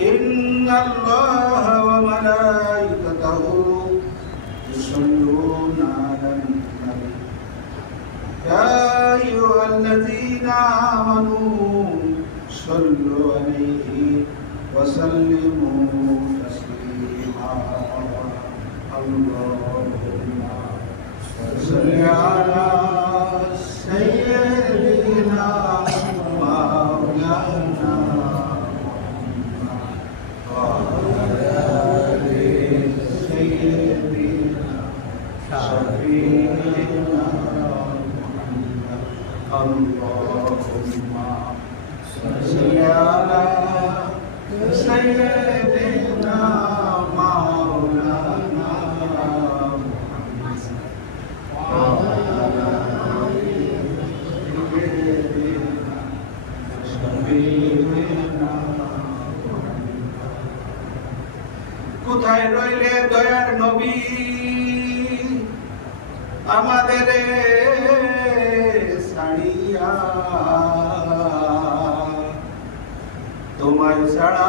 إن الله وملائكته يصلون على النبي يا أيها الذين آمنوا صلوا عليه وسلموا تسليما اللهم صل على سيدنا مولانا وعلى آل سيدنا شفيعنا اللهم صل على سيدنا مولانا وعلى آل سيدنا شفيعنا কোথায় রইলে দয়ার নবী আমাদের ছাড়িয়া তোমায় ছাড়া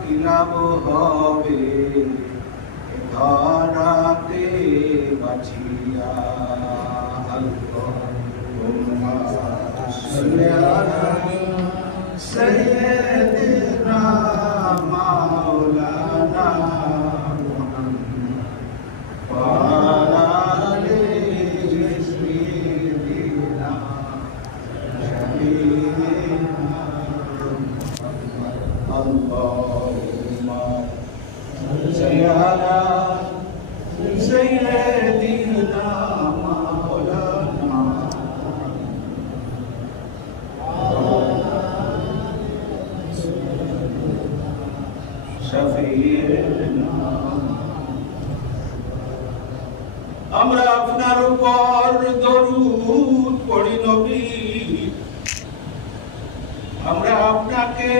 কি লাভ হবে ধরাতে বাঁচিয়া আল্লাহুম্মা সাল্লি আলা সাইয়্যিদিনা মাওলানা মুহাম্মদ ওয়া আলা আলি সাইয়্যিদিনা শাফিঈনা اللهم صل على سيدنا مولانا شفيعنا আমরা আপনার উপর দরুদ পড়ি নবী আমরা আপনাকে